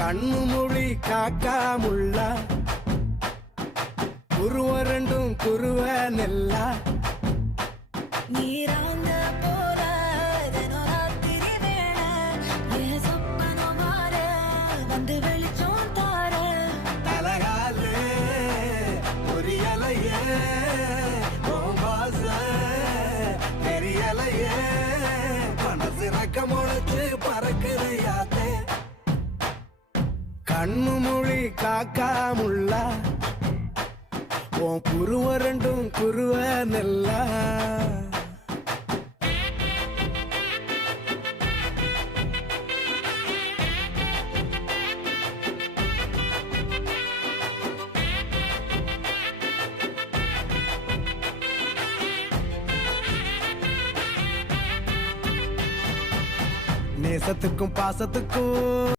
கண்ணு மொழி காக்காமுள்ள குருவ ரெண்டும் குருவ நெல்லா நீராங்க போல தினராத்திரி வேளை என் சொப்பனம் மாற வந்து வெளிச்சம் தார தலகாலே பொரியலையே ஓம்பாச தெரியலையே மனசு ரக்க முளைச்சு பறக்குறையாத்தே கண்ணு மொழி காக்காமுள்ள உன் குருவ ரெண்டும் குருவ நெல்லா நேசத்துக்கும் பாசத்துக்கும்